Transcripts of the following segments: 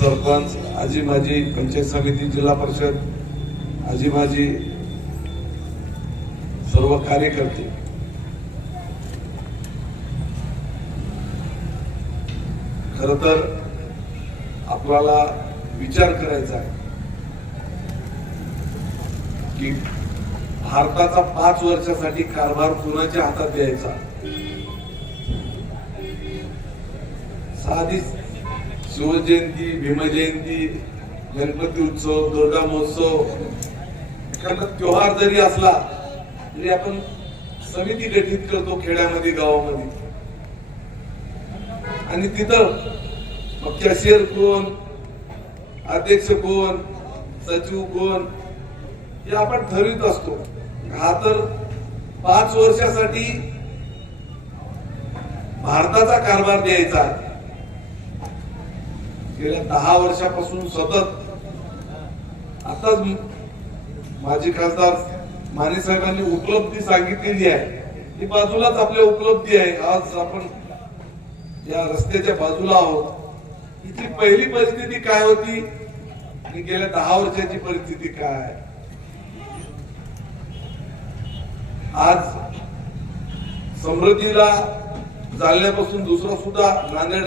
सरपंच, आजी माजी पंचायत समिती, जिल्हा परिषद, आजी माजी सर्व कार्यकर्ते, खर तर आपल्याला विचार करायचा आहे की भारताचा 5 वर्षासाठी कारभार कुणाच्या हातात द्यायचा. साधी शिवजयंती, भीमजयंती, गणपती उत्सव, दुर्गा महोत्सव, एखादा त्योहार जरी असला तरी आपण समिती गठीत करतो खेड्यामध्ये, गावामध्ये, आणि तिथं मग कॅशियर कोण, अध्यक्ष कोण, सचिव कोण हे आपण ठरवित असतो. हा तर 5 वर्षासाठी भारताचा कारभार द्यायचा. गेल्या 10 वर्षापासून सतत, आताच माजी खासदार माने साहेबांनी उपलब्धी सांगितलेली आहे, ती बाजूलाच आपल्या उपलब्धी आहे. आज आपण या रस्त्याच्या बाजूला आहोत. इथली पहिली परिस्थिती काय होती आणि गेल्या 10 वर्षाची परिस्थिती काय आहे. आज समृद्धीला जालन्यापासून दुसरा सुद्धा नांदेड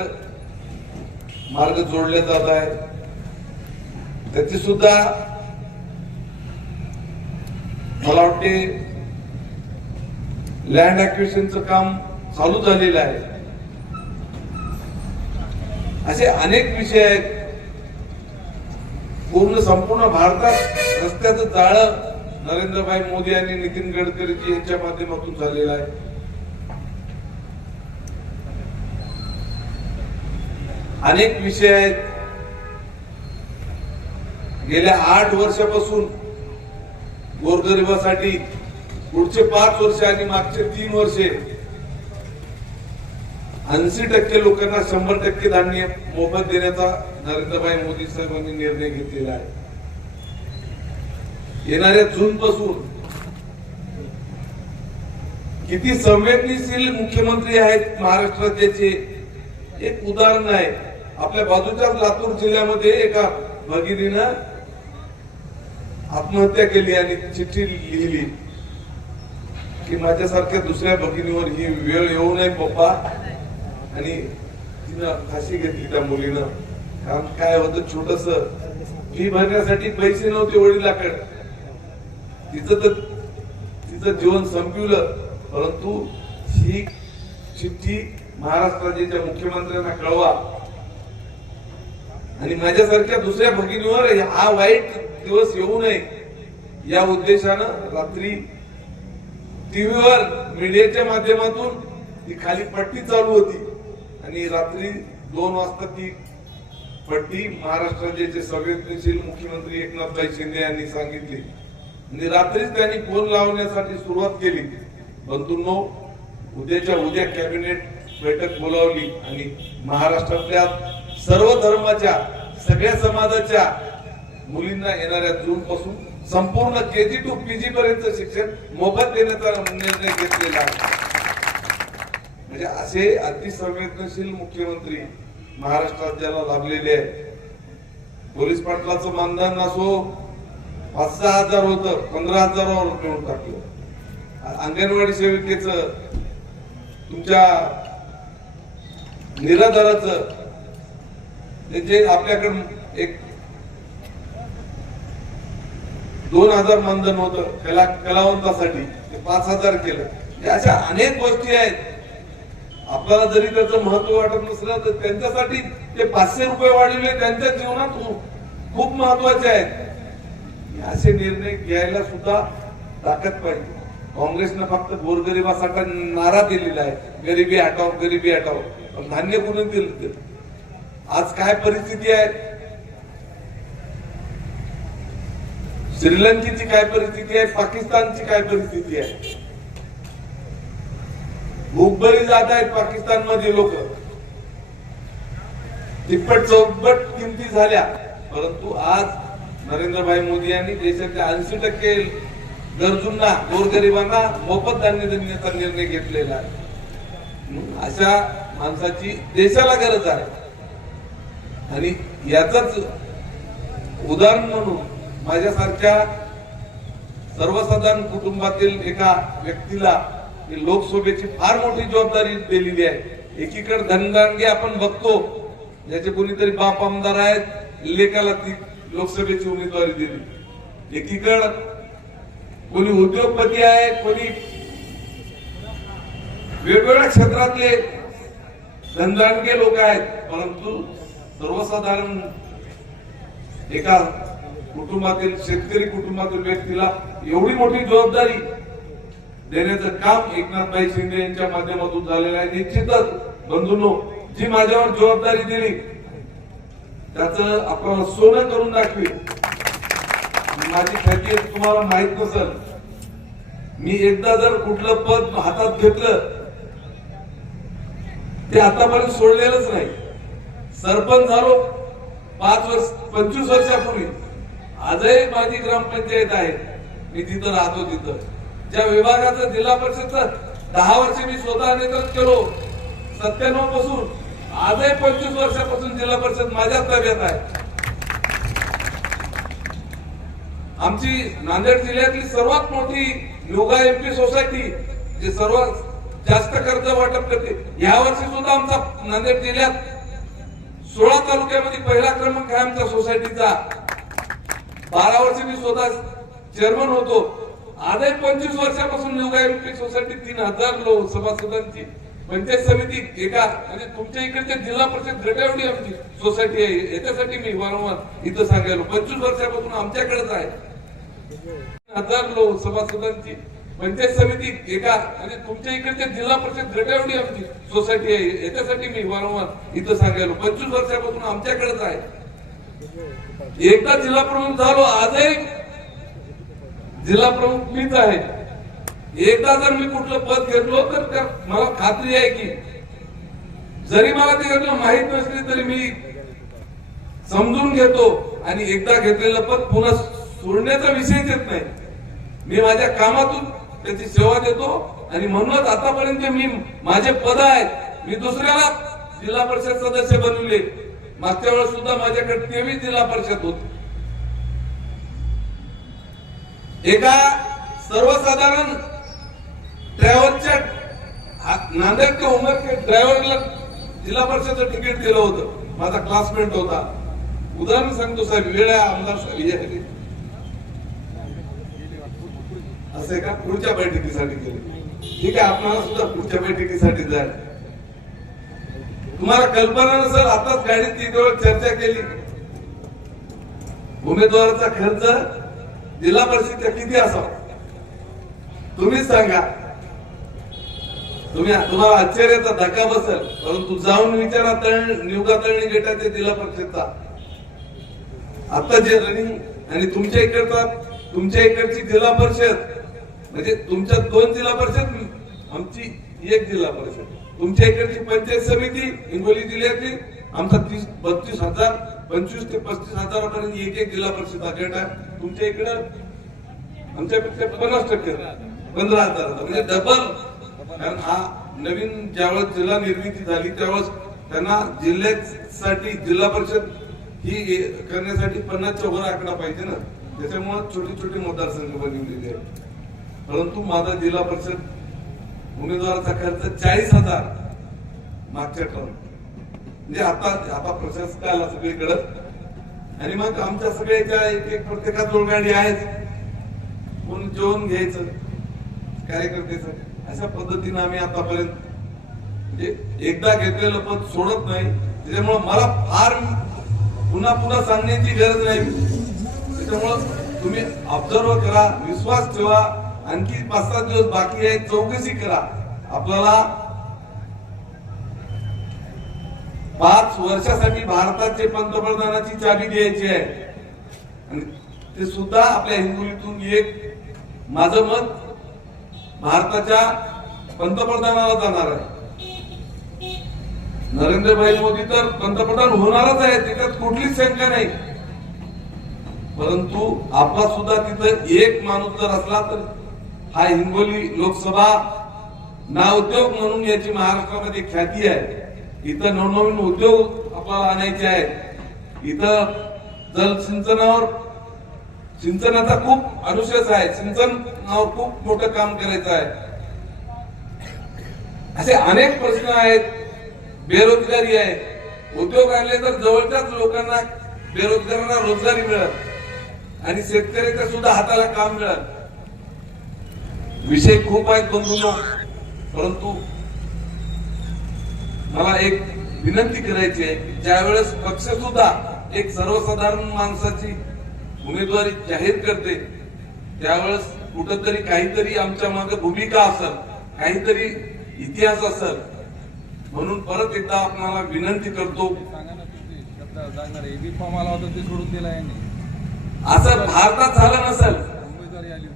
मार्ग जोडले जात आहे. त्याची सुद्धा मला वाटते लँड ऍक्विजिशनचं काम चालू झालेलं आहे. असे अनेक विषय आहेत. संपूर्ण भारतात रस्त्याचं जाळं नरेंद्रभाई मोदी आणि नितीन गडकरी यांच्या माध्यमातून झालेलं आहे. अनेक विषय आहेत. गेल्या 8 वर्षापासून गोरगरिबासाठी पुढचे 5 वर्ष आणि मागचे 3 वर्षे 80% लोकांना 100% धान्य मोफत देण्याचा नरेंद्रभाई मोदी साहेबांनी निर्णय घेतलेला आहे. येणाऱ्या जून पासून किती संवेदनशील मुख्यमंत्री आहेत महाराष्ट्राचे एक उदाहरण आहे. आपल्या बाजूच्याच लातूर जिल्ह्यामध्ये एका भगिनीनं आत्महत्या केली आणि चिठ्ठी लिहिली की माझ्यासारख्या दुसऱ्या भगिनीवर ही वेळ येऊ नये पप्पा, आणि तिनं फाशी घेतली त्या मुलीनं. कारण काय होतं, छोटस फी भरण्यासाठी पैसे नव्हते वडिलाकडे. तिचं जीवन संपवलं. परंतु ही चिठ्ठी महाराष्ट्राच्या मुख्यमंत्र्यांना कळवा आणि माझ्यासारख्या दुसऱ्या भगिनीवर हा वाईट दिवस येऊ नये या उद्देशानं रात्री टीव्हीवर मीडियाच्या माध्यमातून ती खाली पट्टी चालू होती आणि रात्री 2 वाजता ती पट्टी महाराष्ट्राचे संवेदनशील मुख्यमंत्री एकनाथभाई शिंदे यांनी सांगितली आणि रात्रीच त्यांनी फोन लावण्यासाठी सुरुवात केली. बंधूंनो, उद्याच्या उद्या कॅबिनेट बैठक बोलावली आणि महाराष्ट्रातल्या सर्व धर्माच्या, सगळ्या समाजाच्या मुलींना येणाऱ्या जून पासून संपूर्ण KG to PG पर्यंत शिक्षण मोफत देण्याचा निर्णय घेतलेला आहे. म्हणजे असे अतिसंवेदनशील मुख्यमंत्री महाराष्ट्रात ज्याला लाभलेले आहे. पोलीस पाटलाचं मानधन असो 5-6 हजार होतं, 15,000वर नेऊन टाकलं. अंगणवाडी सेविकेचं, तुमच्या निराधाराचं, त्याचे आपल्याकडे एक 2,000 मानधन होतं कलावंतासाठी, ते 5,000 केलं. अशा अनेक गोष्टी आहेत. आपल्याला जरी त्याचं महत्व वाटत नसलं तर त्यांच्यासाठी ते 500 रुपये वाढवले त्यांच्या जीवनात खूप महत्वाचे आहेत. असे निर्णय घ्यायला सुद्धा ताकद पाहिजे. काँग्रेसनं फक्त गोरगरिबासाठी नारा दिलेला आहे, गरिबी हटाव, गरिबी हटाव. पण धान्य कुणी दिलं? आज काय परिस्थिती आहे, श्रीलंकेची काय परिस्थिती आहे, पाकिस्तानची काय परिस्थिती आहे. भूकबळी जात आहेत पाकिस्तान मध्ये लोक. तिप्पट चौपट किमती झाल्या. परंतु आज नरेंद्रभाई मोदी यांनी देशाच्या 80% गरजूंना, गोरगरिबांना मोफत धान्य देण्याचा निर्णय घेतलेला आहे. अशा माणसाची देशाला गरज आहे. आणि याचंच उदाहरण म्हणून माझ्यासारख्या सर्वसाधारण कुटुंबातील एका व्यक्तीला लोकसभेची फार मोठी जबाबदारी दिलेली आहे. एकीकडे धनदानगे आपण बघतो, ज्याचे कोणीतरी बाप आमदार आहेत, लेकाला ती लोकसभेची उमेदवारी दिली. एकीकडे कोणी उद्योगपती आहे, कोणी वेगवेगळ्या क्षेत्रातले धनदानगे लोक आहेत, परंतु सर्वसाधारण एका कुटुंबातील शेतकरी कुटुंबातील व्यक्तीला एवढी मोठी जबाबदारी देण्याचं काम एकनाथभाई शिंदे यांच्या माध्यमातून झालेलं आहे. निश्चितच बंधूंनो, जी माझ्यावर जबाबदारी दिली त्याचं आपण सोनं करून दाखवी. माझी ख्याती तुम्हाला माहित नसेल, मी एकदा जर कुठलं पद हातात घेतलं ते आतापर्यंत सोडलेलंच नाही. सरपंच झालो 25 वर्षापूर्वी. आजही माझी ग्रामपंचायत आहे, मी जिथं राहतो तिथं. ज्या विभागाचं जिल्हा परिषदचं 10 वर्ष मी स्वतः नेतृत्व केलो 97 पासून, आजही 25 वर्षापासून जिल्हा परिषद माझ्या ताब्यात आहे. आमची नांदेड जिल्ह्यातली सर्वात मोठी योगा एमपी सोसायटी, जे सर्वात जास्त कर्ज वाटप करते, या वर्षी सुद्धा आमचा नांदेड जिल्ह्यात 16 तालुक्यामध्ये पहिला क्रमांक आहे आमच्या सोसायटीचा. 12 वर्ष मी स्वतः चेअरमन होतो. आजही 25 वर्षापासून योगा एमपी सोसायटी 3000 लोक सभासदांची पंचायत समिती एका म्हणजे तुमच्या इकडच्या जिल्हा परिषद गटावडी आमची सोसायटी आहे. याच्यासाठी मी वारंवार इथं सांगायलो 25 वर्षापासून आमच्याकडेच आहे. 1000 लोक सभासदांची पंचायत समिती एका म्हणजे तुमच्या इकडच्या जिल्हा परिषद गटावडी आमची सोसायटी आहे. याच्यासाठी मी वारंवार इथं सांगायलो 25 वर्षापासून आमच्याकडेच आहे. एकदा जिल्हा प्रमुख झालो, आजही जिल्हा प्रमुख मीच आहे. एकदा जर मी कुठलं पद घेतलो तर मला खात्री आहे की जरी मला ते घेतलं माहित नसली तरी मी समजून घेतो आणि एकदा घेतलेलं पद पुन्हा सोडण्याचा विषयच येत नाही. मी माझ्या कामातून त्याची सेवा देतो आणि म्हणूनच आतापर्यंत मी माझे पद आहेत, मी दुसऱ्याला जिल्हा परिषद सदस्य बनवले. मागच्या वेळेस सुद्धा माझ्याकडे 23 जिल्हा परिषद होते. एका सर्वसाधारण ड्रायव्हरच्या नांदेड ते उमरखेड ड्रायव्हरला जिल्हा परिषदचं तिकीट दिलं होतं. माझा क्लासमेट होता. उदाहरण सांगतो साहेब, वेळा आमदार साहेब असे का पुढच्या बैठकीसाठी गेले. ठीक आहे, आपल्याला सुद्धा पुढच्या बैठकीसाठी जाय. तुम्हाला कल्पना नसेल, आताच गाडीत तिथं चर्चा केली. उमेदवाराचा खर्च जिल्हा परिषदचा किती असावा तुम्हीच सांगा. तुम्हाला आश्चर्याचा धक्का बसेल, परंतु जाऊन विचारा निवगा तळणी गेटा ते जिल्हा परिषदचा आता जे रनिंग आणि तुमच्या इकडची जिल्हा परिषद म्हणजे तुमच्या 2 जिल्हा परिषद, आमची 1 जिल्हा परिषद. तुमच्या इकडची पंचायत समिती हिंगोली जिल्ह्यातली आमचा 32,000 25 ते 35,000 एक जिल्हा परिषद गट आहे. तुमच्या इकडं आमच्यापेक्षा 50% 15,000 म्हणजे डबल. कारण हा नवीन ज्यावेळेस जिल्हा निर्मिती झाली त्यावेळेस त्यांना जिल्ह्यासाठी जिल्हा परिषद ही करण्यासाठी 50च्या वर आकडा पाहिजे ना. त्याच्यामुळे छोटे छोटे मतदारसंघ बनवलेले आहेत. परंतु माझा जिल्हा परिषद उमेदवाराचा खर्च 40,000 मागच्या टर्म म्हणजे आता प्रशासकाला सगळीकडे. आणि मग आमच्या सगळ्याच्या एक प्रत्येकाजवळ गाडी आहेच. कोण जेवण घ्यायचं कार्यकर्त्याचं, अशा पद्धतीने आम्ही आतापर्यंत म्हणजे एकदा घेतलेलं पद सोडत नाही. त्याच्यामुळे मला फार पुन्हा पुन्हा सांगण्याची गरज नाही. त्याच्यामुळे तुम्ही ऑब्झर्व करा, विश्वास ठेवा. आणखी 5-7 दिवस बाकी आहेत, चौकशी करा. आपल्याला 5 वर्षासाठी भारताचे पंतप्रधानाची चाबी द्यायची आहे आणि ते सुद्धा आपल्या हिंगोलीतून एक माझं मत भारताच्या पंतप्रधानाला जाणार आहे. नरेंद्रभाई मोदी तर पंतप्रधान होणारच आहे, त्याच्यात कुठलीच शंका नाही. परंतु आपला सुद्धा तिथं एक माणूस जर असला तर हा हिंगोली लोकसभा ना उद्योग म्हणून याची महाराष्ट्रामध्ये ख्याती आहे. इथं नवनवीन उद्योग आपल्याला आणायचे आहेत. इथं जलसिंचनावर सिंचनाचा खूप अनुशेष आहे, सिंचनावर खूप मोठं काम करायचं आहे. असे अनेक प्रश्न आहेत. बेरोजगारी आहे. उद्योग आणले तर जवळच्याच लोकांना बेरोजगारांना रोजगारी मिळत आणि शेतकऱ्याच्या सुद्धा हाताला काम मिळत. विषय खूप आहेत बंधूंनो, परंतु मला एक विनंती करायची आहे की ज्यावेळेस पक्ष सुद्धा एक सर्वसाधारण माणसाची उमेदवारी जाहीर करते त्यावेळेस कुठंतरी काहीतरी आमच्या मागे भूमिका असेल, काहीतरी इतिहास असेल. म्हणून परत एकदा आपल्याला विनंती करतो, असं भारतात झालं नसेल.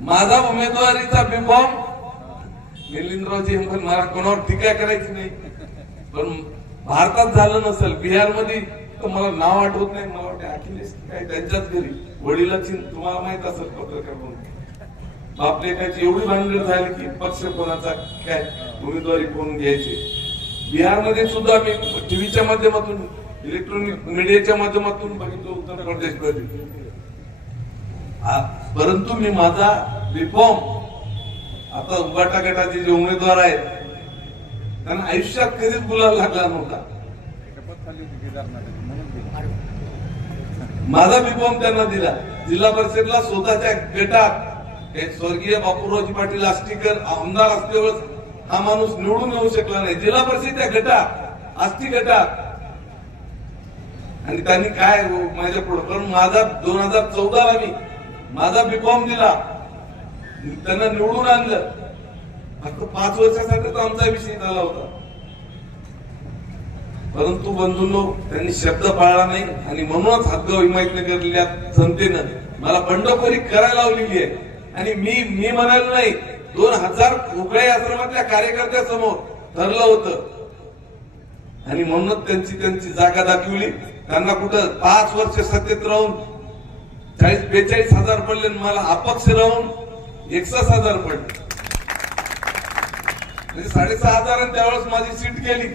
माझा उमेदवारीचा बिफॉर्म मिलिंदरावजी मला कोणावर टीका करायची नाही, पण भारतात झालं नसेल, बिहारमध्ये तर मला नाव आठवत नाही, मला वाटतं अखिलेश काय त्यांच्याच घरी वडिलांची तुम्हाला माहित असेल पत्रकार म्हणून आपले काय एवढी भानगड झाली की पक्ष कोणाचा काय उमेदवारी कोण घ्यायची. बिहारमध्ये सुद्धा मी टीव्हीच्या माध्यमातून इलेक्ट्रॉनिक मीडियाच्या माध्यमातून बघितलं उत्तर प्रदेशमध्ये. परंतु मी माझा रिफॉर्म आता उबाटा गटाचे जे उमेदवार आहेत त्यांना आयुष्यात कधीच गुलाल लागला नव्हता. माझा रिफॉर्म त्यांना दिला. जिल्हा परिषदला स्वतःच्या गटात स्वर्गीय बापूरावजी पाटील आष्टीकर आमदार असल्यावर हा माणूस निवडून येऊ शकला नाही. जिल्हा परिषदेच्या गटात आष्टी गटात आणि त्यांनी काय माझ्या पुढे, पण माझा 2014ला मी माझा बिफॉर्म दिला, त्यांना निवडून आणलं. फक्त 5 वर्षासाठी तर आमचा विषय झाला होता. परंतु बंधूंनो त्यांनी शब्द पाळला नाही आणि म्हणूनच हातगाव हिमायतनगरल्या जनतेनं मला बंडखोरी करायला लावलेली आहे. आणि मी म्हणाल नाही, 2000 उकळे आश्रमातल्या कार्यकर्त्यासमोर ठरलं होतं आणि म्हणूनच त्यांची जागा दाखवली. त्यांना कुठं 5 वर्ष सत्तेत राहून 40-42 हजार पडले, मला अपक्ष राहून 61,000 पडले. म्हणजे 6,500 त्यावेळेस माझी सीट गेली.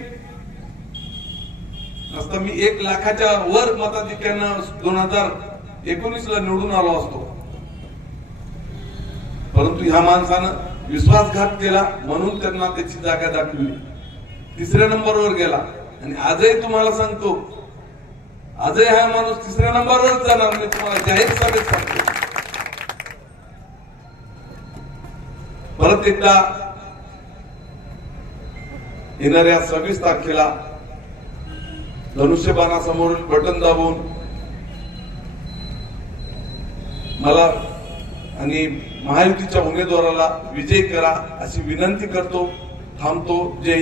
नसता मी 1 लाखाच्या वर मताधिक्यानं 2019ला निवडून आलो असतो. परंतु ह्या माणसानं विश्वासघात केला म्हणून त्यांना त्याची जागा दाखवली. 3ऱ्या नंबरवर गेला आणि आजही तुम्हाला सांगतो, आजही हा माणूस 3ऱ्या नंबरवर जाणार. मी तुम्हाला जाहीर सभेत सांगतो. परत एकदा येणाऱ्या 26 तारखेला धनुष्यबाणासमोरील बटन दाबून मला आणि महायुतीच्या उमेदवाराला विजयी करा अशी विनंती करतो. थांबतो. जय हिंद.